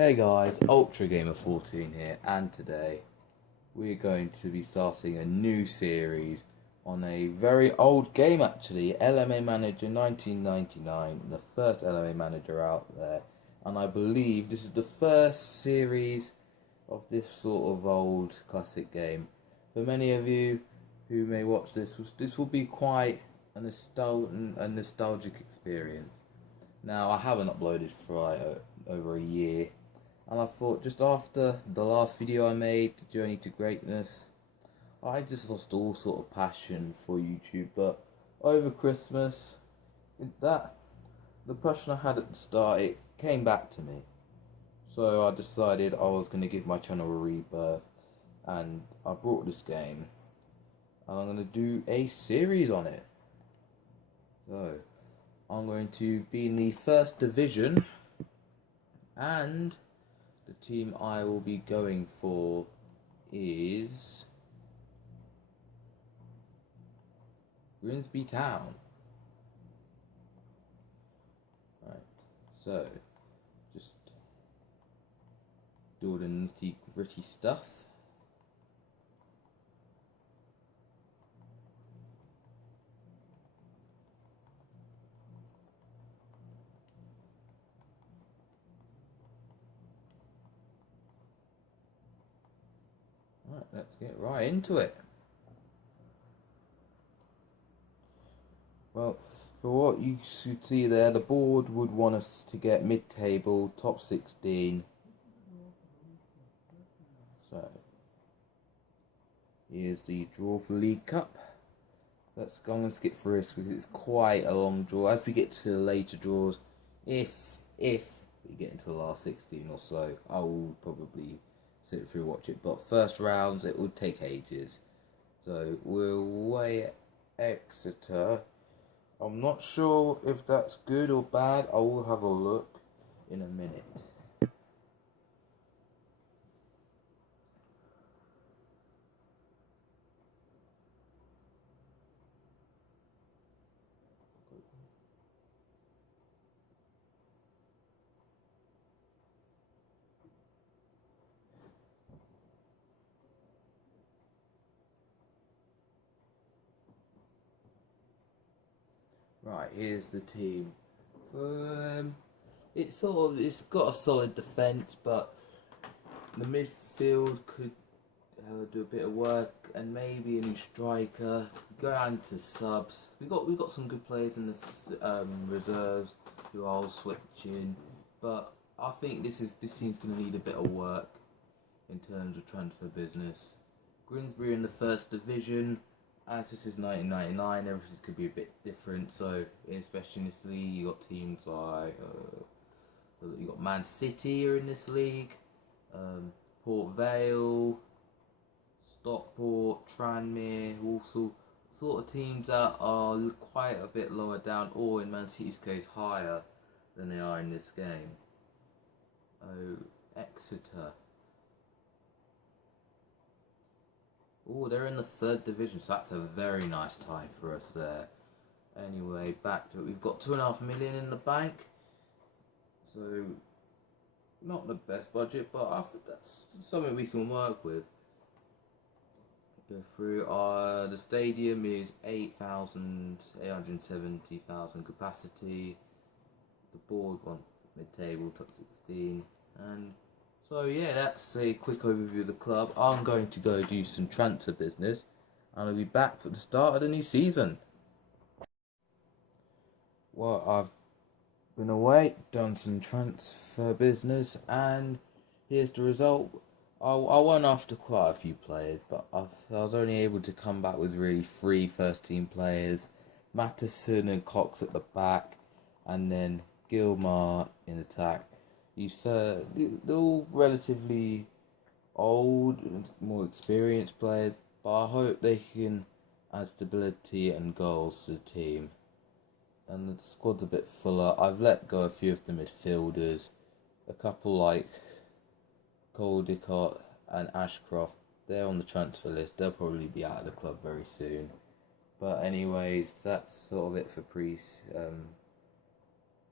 Hey guys, Ultra Gamer 14 here, and today we're going to be starting a new series on a very old game actually, LMA Manager 1999, the first LMA Manager out there, and I believe this is the first series of this sort of old classic game. For many of you who may watch this will be quite a nostalgic experience. Now, I haven't uploaded for over a year, and I thought just after the last video I made, Journey to Greatness, I just lost all sort of passion for YouTube. But over Christmas, that the passion I had at the start, it came back to me. So I decided I was going to give my channel a rebirth, and I brought this game, and I'm going to do a series on it. So I'm going to be in the first division, and the team I will be going for is Grimsby Town. Right, so just do all the nitty gritty stuff. Right, let's get right into it. Well, for what you should see there, the board would want us to get mid-table, top 16. So, here's the draw for League Cup. I'm going to skip through this because it's quite a long draw. As we get to the later draws, if we get into the last 16 or so, I will probably sit through watch it. But first rounds, it would take ages. So we're away at Exeter. I'm not sure if that's good or bad. I will have a look in a minute. Right, here's the team. It's got a solid defence, but the midfield could do a bit of work, and maybe a new striker. Go down to subs. We got some good players in the reserves who I'll switch in, but I think this team's gonna need a bit of work in terms of transfer business. Grimsby in the first division. As this is 1999, everything could be a bit different. So, especially in this league, you got teams like you got Man City are in this league, Port Vale, Stockport, Tranmere, also sort of teams that are quite a bit lower down, or in Man City's case higher than they are in this game. Oh, Exeter. Oh, they're in the third division, so that's a very nice tie for us there. Anyway, back to it. We've got 2.5 million in the bank, so not the best budget, but I think that's something we can work with. Go through. The stadium is 870,000 capacity. The board wants mid-table, top 16, and so yeah, that's a quick overview of the club. I'm going to go do some transfer business, and I'll be back for the start of the new season. Well, I've been away, done some transfer business, and here's the result. I went after quite a few players, but I was only able to come back with really 3 first-team players. Mattison and Cox at the back, and then Gilmar in attack. They're all relatively old and more experienced players, but I hope they can add stability and goals to the team. And the squad's a bit fuller. I've let go a few of the midfielders. A couple like Caldicott and Ashcroft, they're on the transfer list. They'll probably be out of the club very soon. But anyways, that's sort of it for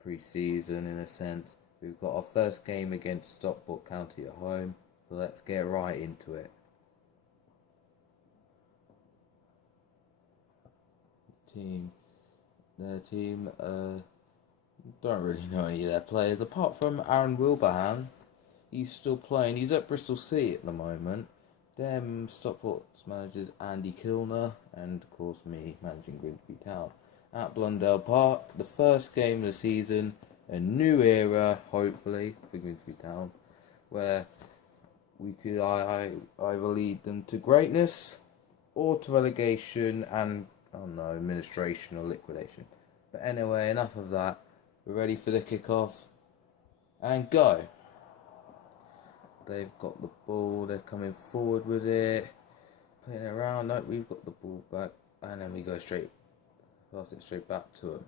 pre-season in a sense. We've got our first game against Stockport County at home, so let's get right into it. Their team, don't really know any of their players apart from Aaron Wilbraham. He's still playing. He's at Bristol City at the moment. Them Stockport's managers Andy Kilner and of course me managing Grimsby Town at Blundell Park. The first game of the season, a new era hopefully for Grimsby Town, where we could either lead them to greatness or to relegation and I don't know, administration or liquidation. But anyway, enough of that. We're ready for the kickoff and go. They've got the ball, they're coming forward with it, playing it around. No, we've got the ball back, and then we go straight, pass it straight back to them.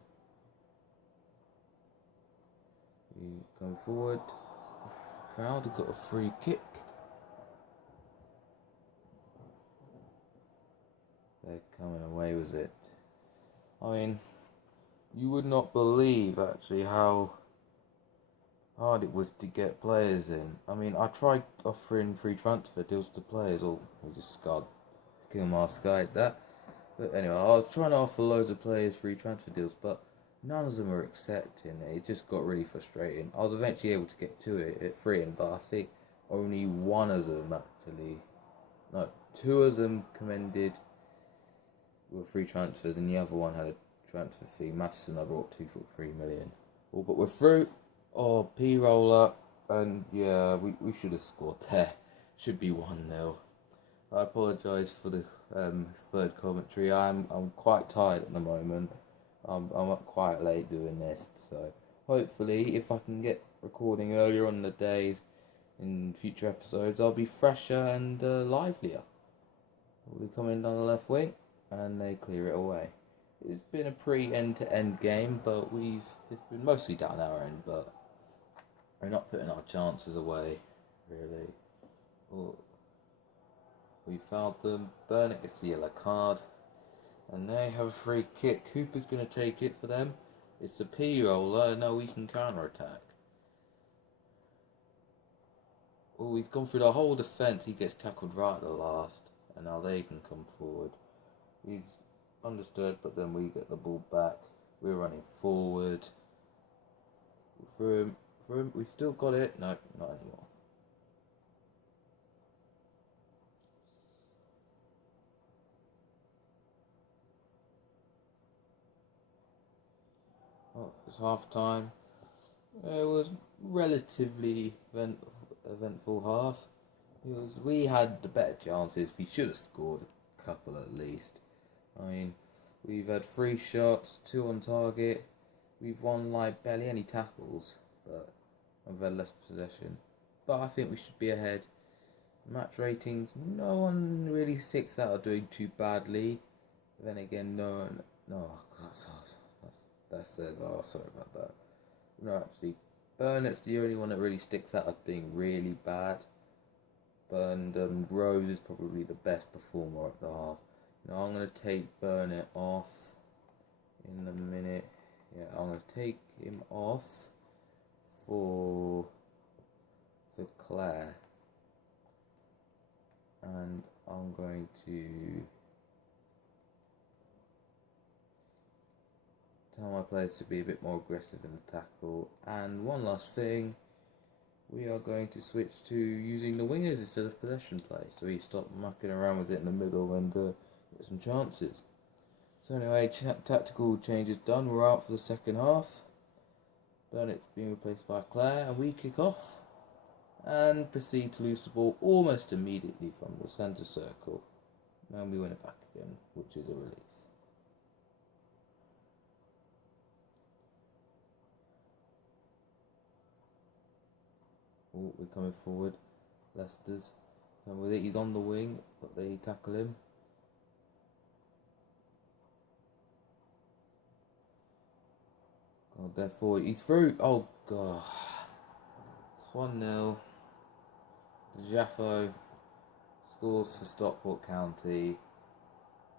We come forward. Fouled, got a free kick. They're coming away with it. I mean, you would not believe actually how hard it was to get players in. I mean, I tried offering free transfer deals to players, or we just kill my Sky that. But anyway, I was trying to offer loads of players free transfer deals, but none of them were accepting it. It just got really frustrating. I was eventually able to get to it at freeing, but I think only one of them actually, no, two of them commended were free transfers, and the other one had a transfer fee. Madison I brought 2 for 3 million. Well, but we're through. Oh, P roller, and yeah, we should have scored there. Should be 1-0. I apologise for the third commentary. I'm quite tired at the moment. I'm up quite late doing this, so hopefully if I can get recording earlier on in the day in future episodes, I'll be fresher and livelier. We'll be coming down the left wing, and they clear it away. It's been a pretty end-to-end game, but it's been mostly down our end, but we're not putting our chances away, really. Well, we fouled them. Burnett gets the yellow card, and they have a free kick. Cooper's going to take it for them. It's a P roller. Now we can counter-attack. Oh, he's gone through the whole defence. He gets tackled right at the last, and now they can come forward. He's understood, but then we get the ball back. We're running forward. Through him. We still got it. No, not anymore. Oh, it's half time. It was relatively eventful half. We had the better chances. We should have scored a couple at least. I mean, we've had 3 shots, 2 on target. We've won like barely any tackles, but we've had less possession. But I think we should be ahead. Match ratings, no one really sticks out of doing too badly. Then again, no, that says, oh, sorry about that. No, actually, Burnett's the only one that really sticks out as being really bad. And Rose is probably the best performer at the half. Now I'm going to take Burnett off in a minute. Yeah, I'm going to take him off for Claire. And I'm going to tell my players to be a bit more aggressive in the tackle. And one last thing, we are going to switch to using the wingers instead of possession play. So we stop mucking around with it in the middle and get some chances. So anyway, tactical changes done. We're out for the second half. Burnett's being replaced by Claire, and we kick off and proceed to lose the ball almost immediately from the centre circle. And we win it back again, which is a relief. Oh, we're coming forward. Leicester's coming with it. He's on the wing, but they tackle him. God, they're forward. He's through. Oh, God. It's 1-0. Jaffo scores for Stockport County.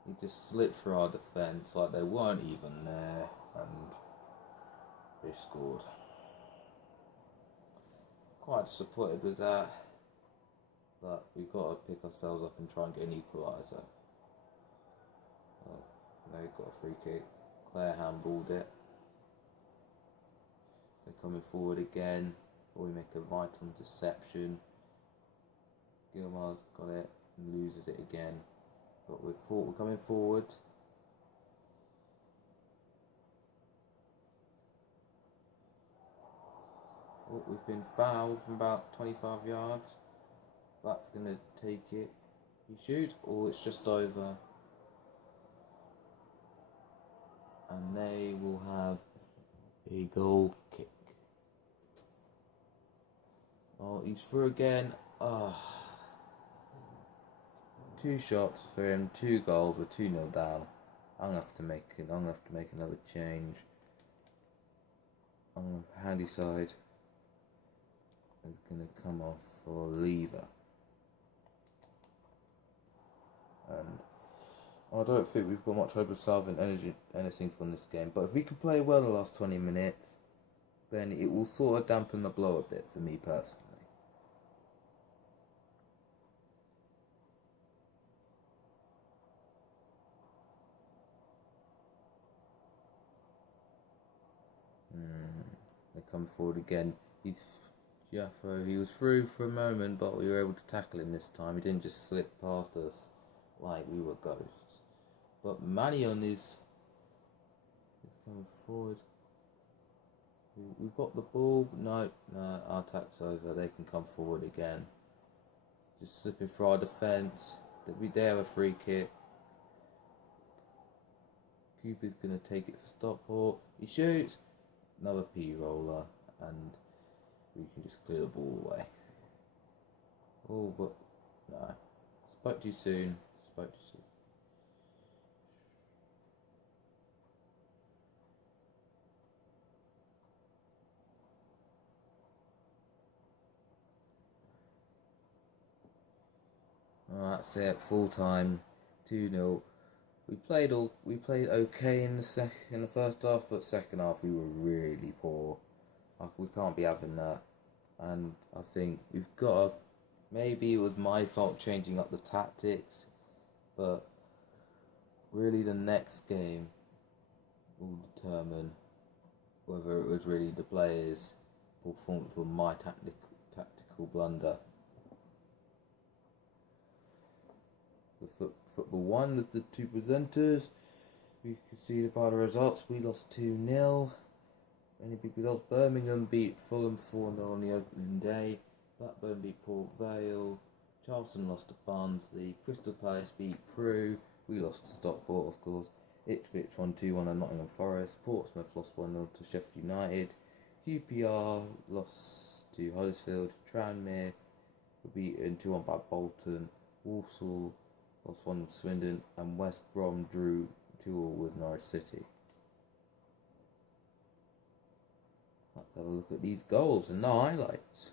He just slipped through our defence like they weren't even there, and they scored. quite disappointed with that. But we've got to pick ourselves up and try and get an equaliser. They've got a free kick. Claire handballed it. They're coming forward again. Or we make a vital interception. Gilmar's got it and loses it again. But we're coming forward. Oh, we've been fouled from about 25 yards. That's going to take it. He shoots. Oh, it's just over. And they will have a goal kick. Oh, he's through again. Oh. 2 shots for him, 2 goals. We're 2-0 down. I'm gonna have to make another change. On the handy side is gonna come off for Lever. And I don't think we've got much hope of salving anything from this game. But if we can play well the last 20 minutes, then it will sort of dampen the blow a bit for me personally. They come forward again. He was through for a moment, but we were able to tackle him this time. He didn't just slip past us like we were ghosts. But Manion is coming forward. We've got the ball. No, our attack's over. They can come forward again. Just slipping through our defence. They have a free kick. Cooper's going to take it for Stockport. He shoots. Another P-roller. And we can just clear the ball away. Oh, but no. Spoke too soon. Oh, that's it. Full time. 2-0. We played okay in the first half, but second half we were really poor. We can't be having that. And I think we've got to, maybe it was my fault changing up the tactics, but really the next game will determine whether it was really the players' performance or my tactical blunder. The Football 1 with the 2 presenters. We can see by the results we lost 2-0. Any big results? Birmingham beat Fulham 4-0 on the opening day. Blackburn beat Port Vale. Charleston lost to Barnsley. Crystal Palace beat Crewe. We lost to Stockport, of course. Ipswich won 2-1 at Nottingham Forest. Portsmouth lost 1-0 to Sheffield United. QPR lost to Huddersfield. Tranmere were beaten 2-1 by Bolton. Walsall lost 1 to Swindon. And West Brom drew 2-2 with Norwich City. Let's have a look at these goals and the highlights.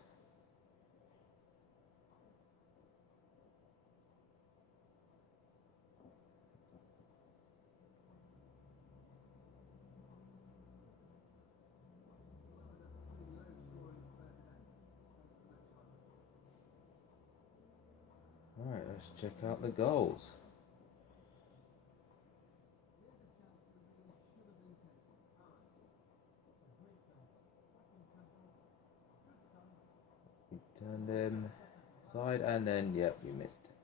Alright, let's check out the goals. We turned him side and then, yep, we missed it.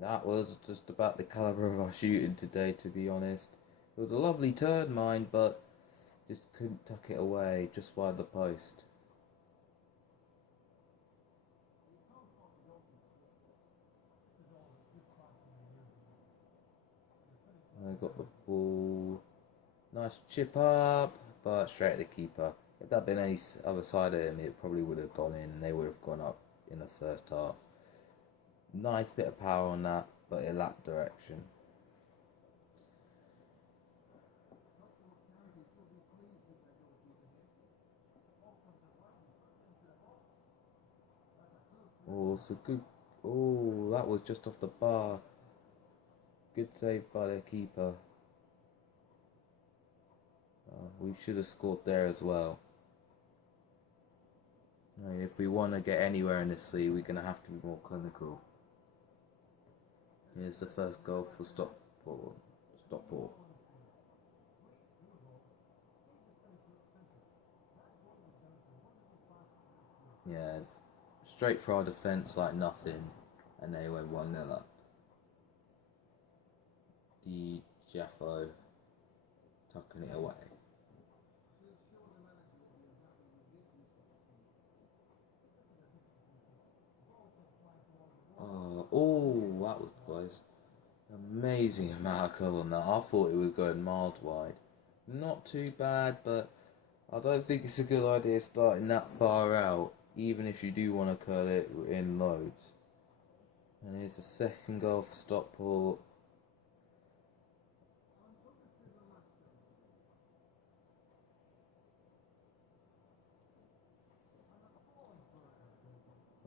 That was just about the calibre of our shooting today, to be honest. It was a lovely turn, mine, but just couldn't tuck it away just wide the post. I got the ball. Nice chip up, but straight at the keeper. If that had been any other side of him, it probably would have gone in and they would have gone up in the first half. Nice bit of power on that, but it lacked direction. Oh, it's a good. Oh, that was just off the bar. Good save by the keeper. We should have scored there as well. I mean, if we want to get anywhere in this league, we're going to have to be more clinical. Here's the first goal for Stockport. Yeah, straight for our defence like nothing, and they went 1-0 up. The Jaffo tucking it away. Oh, that was close. Amazing amount of colour on that. I thought it was going miles wide. Not too bad, but I don't think it's a good idea starting that far out, even if you do want to curl it in loads. And here's the second goal for Stockport.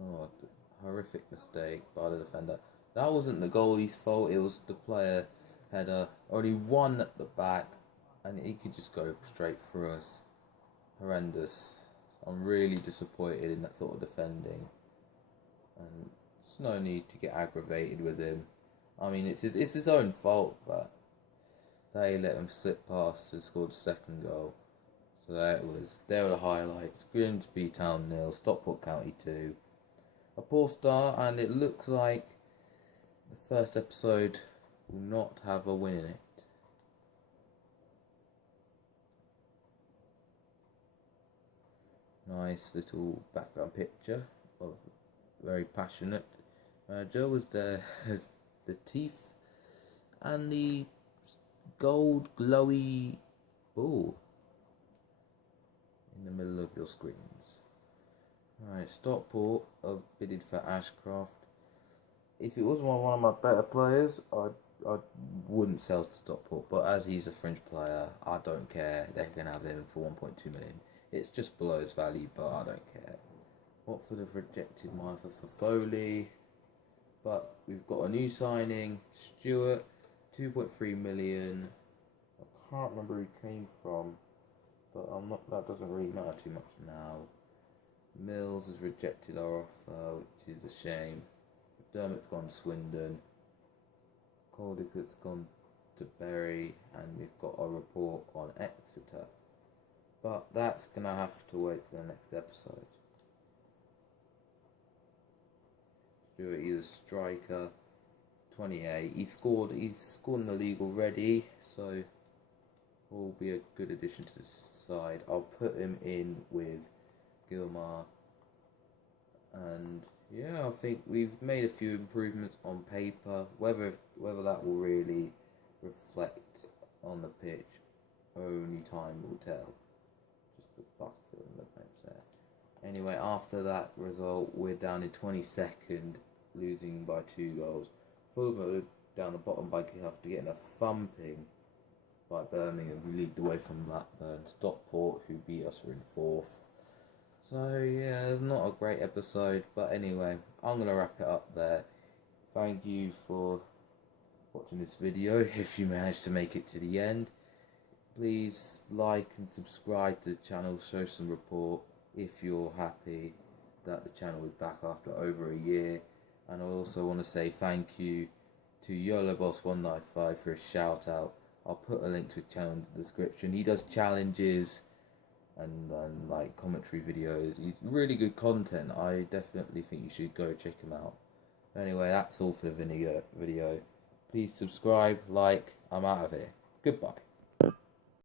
Oh, horrific mistake by the defender. That wasn't the goalie's fault, it was the player header. Only one at the back, and he could just go straight through us. Horrendous. I'm really disappointed in that sort of defending. And there's no need to get aggravated with him. I mean, it's his own fault, but they let him slip past and scored the second goal. So there it was. There were the highlights. Grimsby Town 0, Stockport County 2. A poor start, and it looks like the first episode will not have a win in it. Nice little background picture of very passionate. Joe was there as the teeth and the gold glowy ball in the middle of your screens. Right, Stockport have bidded for Ashcroft. If it was one of my better players, I wouldn't sell to Stockport, but as he's a fringe player, I don't care. They can have him for 1.2 million. It's just below his value, but I don't care. Watford have rejected Martha for Foley, but we've got a new signing, Stewart, 2.3 million. I can't remember who he came from, but that doesn't really matter too much now. Mills has rejected our offer, which is a shame. Dermot's gone to Swindon. Caldicott's gone to Bury, and we've got a report on Exeter. But that's going to have to wait for the next episode. Stewart, he's a striker, 28. He's scored in the league already, so will be a good addition to the side. I'll put him in with Gilmar, and yeah, I think we've made a few improvements on paper. Whether that will really reflect on the pitch, only time will tell. Just put Butterfield in the bench there. Anyway, after that result, we're down in 22nd, losing by 2 goals. Fulham are down the bottom by after getting a thumping by Birmingham, who leagued away from Blackburn. Stockport, who beat us, are in 4th. So yeah, not a great episode, but anyway, I'm going to wrap it up there. Thank you for watching this video. If you managed to make it to the end, please like and subscribe to the channel, show some support if you're happy that the channel is back after over a year. And I also want to say thank you to Yolo Boss195 for a shout out. I'll put a link to his channel in the description. He does challenges and like commentary videos. He's really good content. I definitely think you should go check him out. Anyway, that's all for the video. Please subscribe, like. I'm out of here. Goodbye.